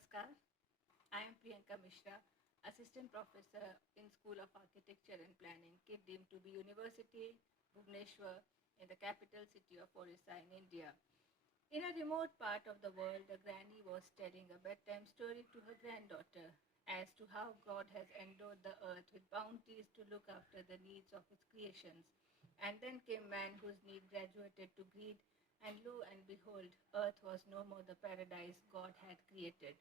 Namaskar. I am Priyanka Mishra, Assistant Professor in School of Architecture and Planning, KIT deemed to be University, Bhubaneswar, in the capital city of Orissa in India. In a remote part of the world, a granny was telling a bedtime story to her granddaughter as to how God has endowed the earth with bounties to look after the needs of its creations. And then came man whose need graduated to greed, and lo and behold, earth was no more the paradise God had created.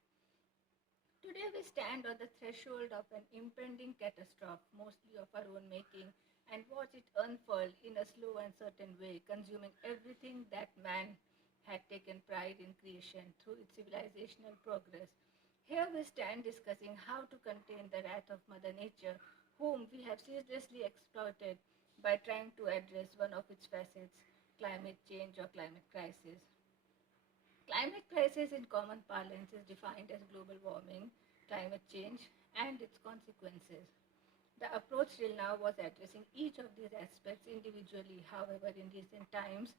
Today we stand on the threshold of an impending catastrophe, mostly of our own making, and watch it unfurl in a slow and certain way, consuming everything that man had taken pride in creation through its civilizational progress. Here we stand discussing how to contain the wrath of Mother Nature, whom we have ceaselessly exploited by trying to address one of its facets, climate change or climate crisis. Climate crisis in common parlance is defined as global warming, climate change, and its consequences. The approach till now was addressing each of these aspects individually. However, in recent times,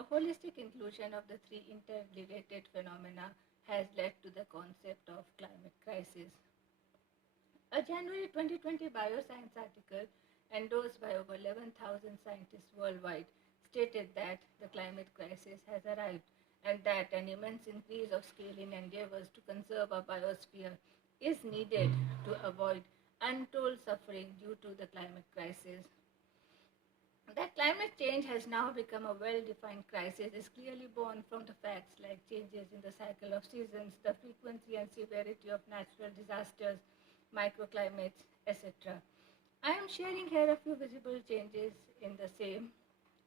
a holistic inclusion of the three interrelated phenomena has led to the concept of climate crisis. A January 2020 Bioscience article endorsed by over 11,000 scientists worldwide stated that the climate crisis has arrived and that an immense increase of scale in endeavors to conserve our biosphere is needed to avoid untold suffering due to the climate crisis. That climate change has now become a well-defined crisis is clearly born from the facts like changes in the cycle of seasons, the frequency and severity of natural disasters, microclimates, etc. I am sharing here a few visible changes in the same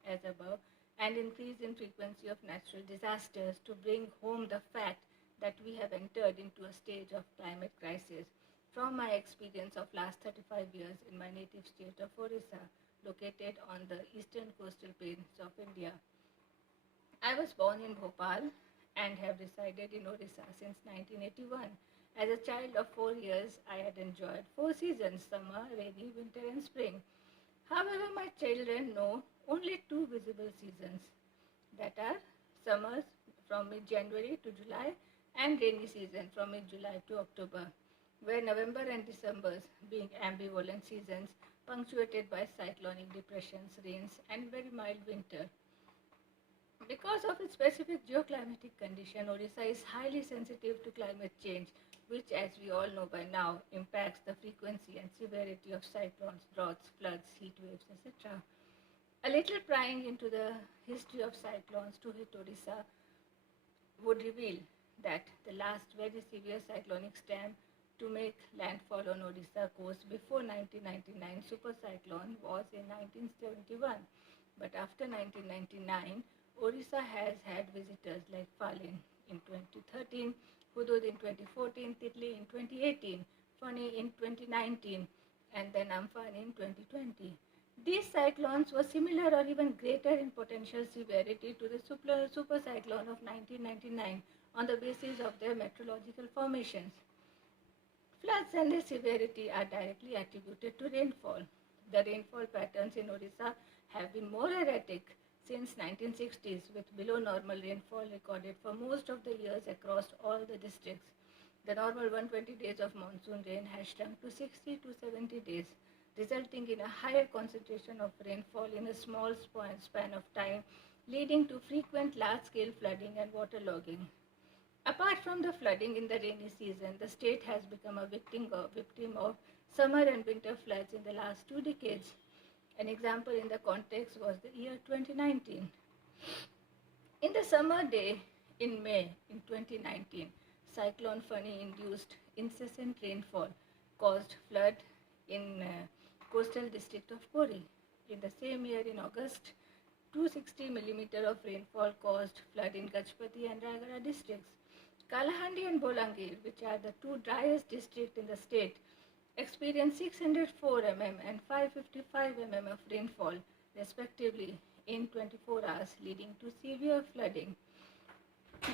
as above and increase in frequency of natural disasters to bring home the fact that we have entered into a stage of climate crisis from my experience of last 35 years in my native state of Orissa, located on the eastern coastal plains of India. I was born in Bhopal and have resided in Orissa since 1981. As a child of 4 years, I had enjoyed four seasons: summer, rainy, winter, and spring. However, my children know only two visible seasons, that are summers from mid-January to July and rainy season from mid-July to October, where November and December being ambivalent seasons punctuated by cyclonic depressions, rains, and very mild winter. Because of its specific geoclimatic condition, Orissa is highly sensitive to climate change, which, as we all know by now, impacts the frequency and severity of cyclones, droughts, floods, heat waves, etc. A little prying into the history of cyclones to hit Orissa would reveal that the last very severe cyclonic storm to make landfall on Orissa coast before 1999 supercyclone was in 1971. But after 1999, Orissa has had visitors like Falin in 2013, Hudud in 2014, Titli in 2018, Fani in 2019, and then Amphan in 2020. These cyclones were similar or even greater in potential severity to the super cyclone of 1999 on the basis of their meteorological formations. Floods and their severity are directly attributed to rainfall. The rainfall patterns in Orissa have been more erratic since 1960s, with below normal rainfall recorded for most of the years across all the districts. The normal 120 days of monsoon rain has shrunk to 60 to 70 days, resulting in a higher concentration of rainfall in a small span of time, leading to frequent large-scale flooding and waterlogging. Apart from the flooding in the rainy season, the state has become a victim of summer and winter floods in the last 2 decades. An example in the context was the year 2019. In the summer day in May in 2019, Cyclone Fani induced incessant rainfall caused flood in coastal district of Puri. In the same year in August, 260 millimeter of rainfall caused flood in Gajpati and Rayagada districts. Kalahandi and Bolangir, which are the two driest districts in the state, experienced 604 mm and 555 mm of rainfall, respectively, in 24 hours, leading to severe flooding.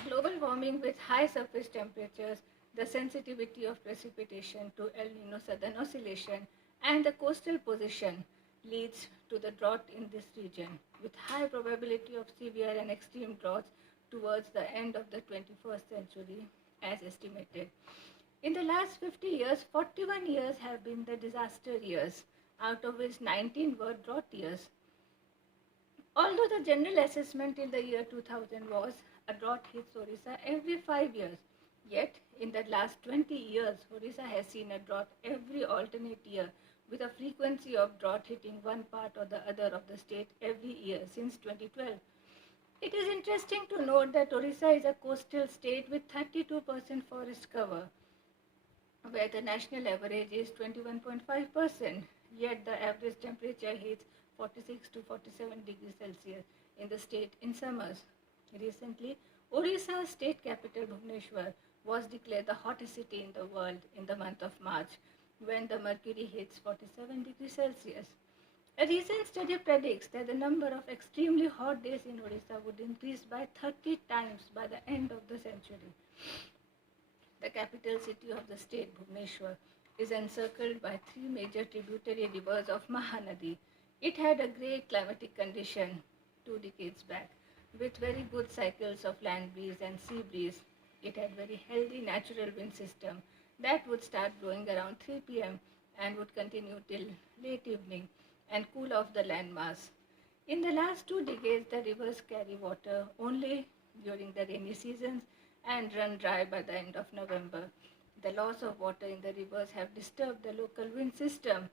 Global warming with high surface temperatures, the sensitivity of precipitation to El Nino Southern Oscillation, and the coastal position leads to the drought in this region, with high probability of severe and extreme droughts towards the end of the 21st century as estimated. In the last 50 years, 41 years have been the disaster years, out of which 19 were drought years. Although the general assessment in the year 2000 was a drought hits Orissa every 5 years, yet in the last 20 years, Orissa has seen a drought every alternate year, with a frequency of drought hitting one part or the other of the state every year since 2012. It is interesting to note that Orissa is a coastal state with 32% forest cover, where the national average is 21.5%, yet the average temperature hits 46 to 47 degrees Celsius in the state in summers. Recently, Odisha's state capital Bhubaneswar was declared the hottest city in the world in the month of March, when the mercury hits 47 degrees Celsius. A recent study predicts that the number of extremely hot days in Odisha would increase by 30 times by the end of the century. The capital city of the state, Bhubaneswar, is encircled by three major tributary rivers of Mahanadi. It had a great climatic condition 2 decades back, with very good cycles of land breeze and sea breeze. It had very healthy natural wind system that would start blowing around 3 p.m. and would continue till late evening and cool off the landmass. In the last 2 decades, the rivers carry water only during the rainy seasons and run dry by the end of November. The loss of water in the rivers have disturbed the local wind system,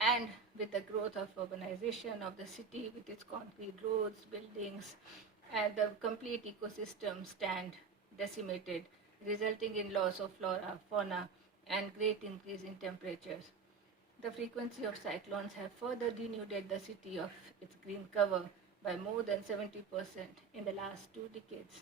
and with the growth of urbanization of the city with its concrete roads, buildings, and the complete ecosystem stand decimated, resulting in loss of flora, fauna, and great increase in temperatures. The frequency of cyclones have further denuded the city of its green cover by more than 70% in the last 2 decades.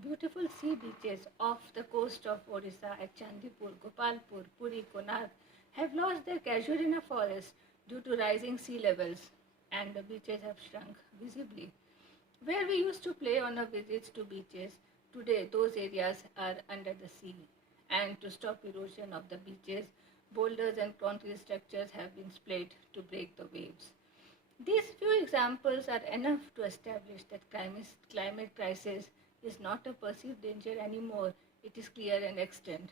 Beautiful sea beaches off the coast of Odisha at Chandipur, Gopalpur, Puri, Konark have lost their casuarina forest due to rising sea levels, and the beaches have shrunk visibly. Where we used to play on our visits to beaches, today those areas are under the sea. And to stop erosion of the beaches, boulders and concrete structures have been splayed to break the waves. These few examples are enough to establish that climate crisis is not a perceived danger anymore. It is clear and extant.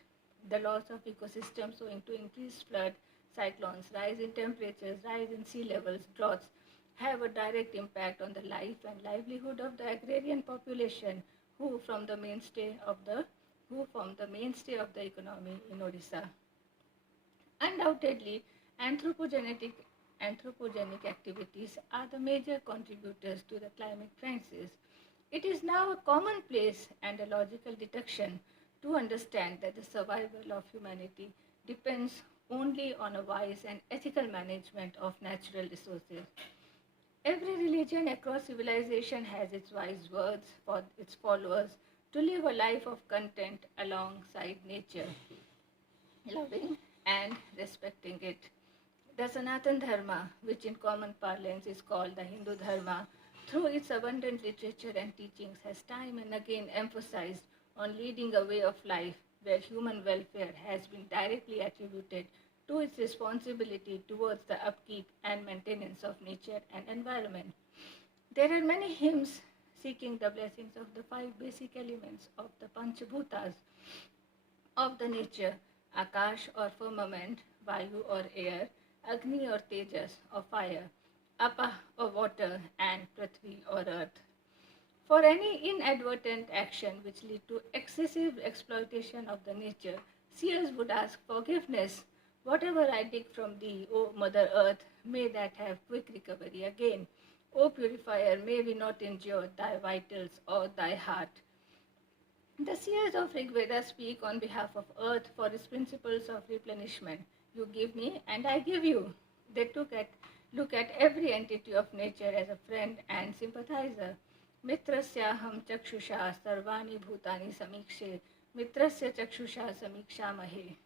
The loss of ecosystems owing to increased flood, cyclones, rise in temperatures, rise in sea levels, droughts have a direct impact on the life and livelihood of the agrarian population who form the mainstay of the economy in Odisha. Undoubtedly, anthropogenic activities are the major contributors to the climate crisis. It is now a commonplace and a logical deduction to understand that the survival of humanity depends only on a wise and ethical management of natural resources. Every religion across civilization has its wise words for its followers to live a life of content alongside nature, loving and respecting it. The Sanatan Dharma, which in common parlance is called the Hindu Dharma, through its abundant literature and teachings, has time and again emphasized on leading a way of life where human welfare has been directly attributed to its responsibility towards the upkeep and maintenance of nature and environment. There are many hymns seeking the blessings of the five basic elements of the Panchabhutas of the nature: Akash or firmament, Vayu or air, Agni or Tejas or fire, Apa or water, and Prithvi or earth. For any inadvertent action which lead to excessive exploitation of the nature, seers would ask forgiveness. Whatever I dig from thee, O Mother Earth, may that have quick recovery again. O Purifier, may we not injure thy vitals or thy heart. The seers of Rig Veda speak on behalf of earth for its principles of replenishment. You give me and I give you. They look at every entity of nature as a friend and sympathizer. Mitrasyaham chakshusha sarvani bhutani samikshe, mitrasya chakshusha samikshamahe.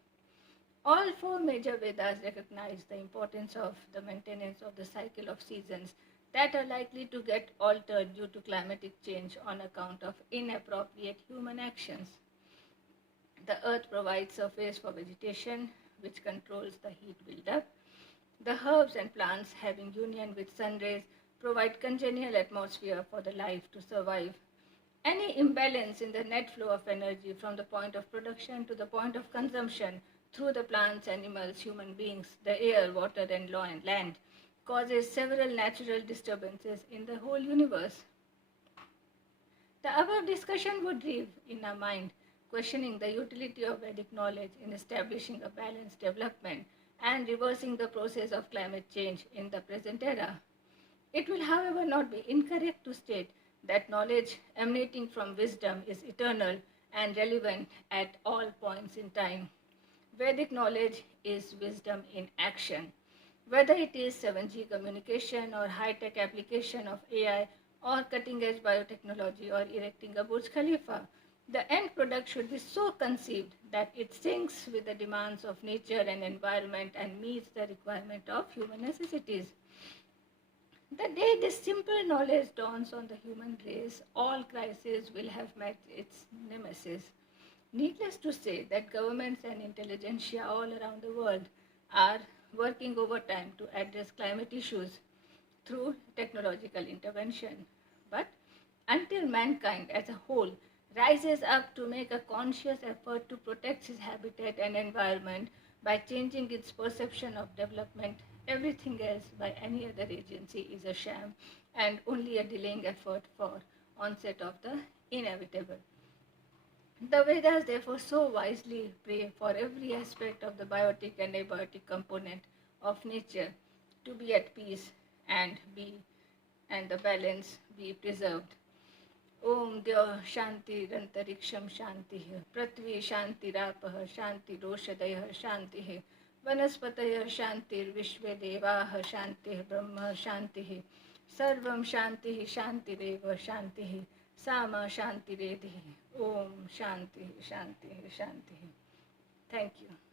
All four major Vedas recognize the importance of the maintenance of the cycle of seasons that are likely to get altered due to climatic change on account of inappropriate human actions. The earth provides surface for vegetation, which controls the heat buildup. The herbs and plants having union with sun rays provide congenial atmosphere for the life to survive. Any imbalance in the net flow of energy from the point of production to the point of consumption through the plants, animals, human beings, the air, water, and land causes several natural disturbances in the whole universe. The above discussion would leave in our mind questioning the utility of Vedic knowledge in establishing a balanced development and reversing the process of climate change in the present era. It will, however, not be incorrect to state that knowledge emanating from wisdom is eternal and relevant at all points in time. Vedic knowledge is wisdom in action. Whether it is 7G communication or high-tech application of AI or cutting-edge biotechnology or erecting a Burj Khalifa, the end product should be so conceived that it syncs with the demands of nature and environment and meets the requirement of human necessities. The day this simple knowledge dawns on the human race, all crises will have met its nemesis. Needless to say that governments and intelligentsia all around the world are working overtime to address climate issues through technological intervention. But until mankind as a whole rises up to make a conscious effort to protect its habitat and environment by changing its perception of development, everything else by any other agency is a sham and only a delaying effort for onset of the inevitable. The Vedas therefore so wisely pray for every aspect of the biotic and abiotic component of nature to be at peace and the balance be preserved. Om Dya Shanti Rantariksham Shanti Prithvi Shanti Rapah Shanti Roshadaya Shanti Vanaspataya Shanti Vishve Devaha Shanti Brahma Shanti Sarvam Shanti Shanti Reva Shanti Sama Shanti Redhi Om Shanti Shanti Shanti. Thank you.